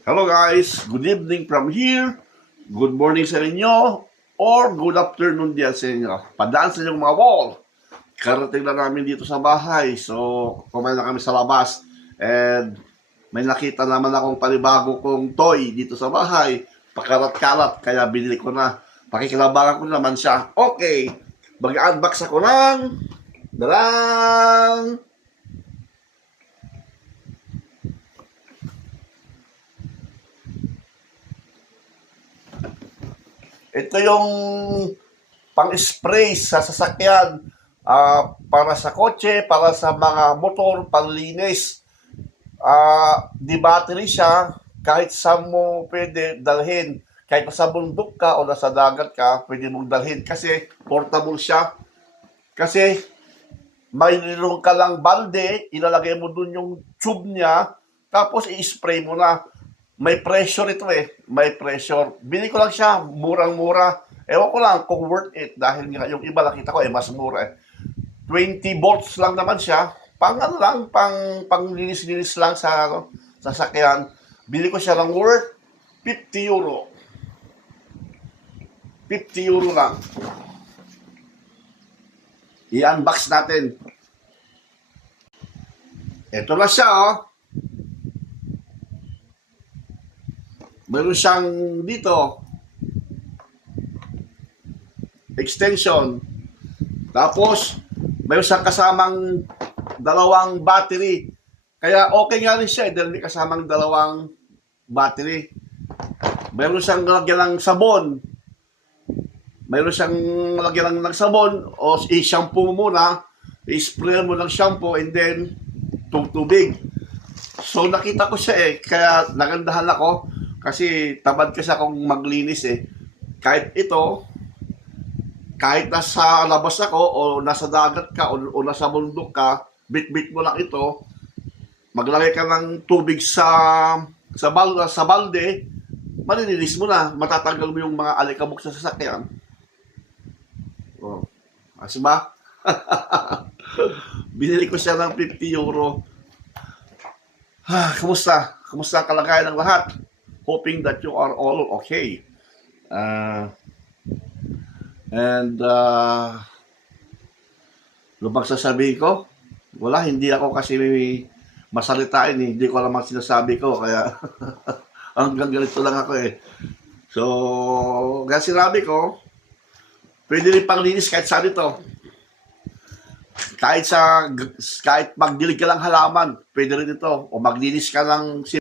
Hello guys, good evening from here, good morning sa inyo, or good afternoon din sa inyo. Padaan sa inyong mga wall. Karating na namin dito sa bahay, so kumain na kami sa labas. And may nakita naman akong panibago kong toy dito sa bahay. Pakarat-kalat, kaya binili ko na. Pakikilabangan ko naman siya. Okay, mag-unbox ako ng dalang ito yung pang-spray sa sasakyan, para sa kotse, para sa mga motor, panlinis. Di battery siya, kahit saan mo pwede dalhin. Kahit nasa bundok ka o nasa dagat ka, pwede mong dalhin kasi portable siya. Kasi mayroon ka lang balde, ilalagay mo dun yung tube niya, tapos i-spray mo na. May pressure ito may pressure. Bili ko lang siya, murang-mura. Ewan ko lang kung worth it dahil nga yung iba nakita ko mas mura 20 volts lang naman siya. Pang ano lang, pang linis-linis lang sa sasakyan. Bili ko siya ng worth 50 euro. 50 euro lang. I-unbox natin. Ito na siya, Meron siyang dito extension. Tapos meron siyang kasamang dalawang battery. Kaya okay nga rin siya dahil may kasamang dalawang battery. Meron siyang lagyan ng sabon. Meron siyang lagyan ng sabon o i-shampoo mo muna. I-spray mo ng shampoo and then tubig. So nakita ko siya kaya nagandahan ako. Kasi tamad kasi akong maglinis Kahit ito, kahit nasa labas ako o nasa dagat ka o nasa bundok ka, bit-bit mo lang ito, maglagay ka ng tubig sa balde, malilinis mo na, matatanggal mo yung mga alikabok sa sasakyan. Oh, kasi ba? Binili ko siya ng 50 euro. Kumusta? Kumusta ang kalagayan ng lahat? Hoping that you are all okay. Ano bang sasabihin ko? Wala, hindi ako kasi masalitain hindi ko alam ang sinasabi ko, kaya hanggang ganito lang ako So, kaya sinabi ko, pwede rin panglinis kahit saan ito. Kahit magdilig ka lang halaman, pwede rin ito. O maglinis ka lang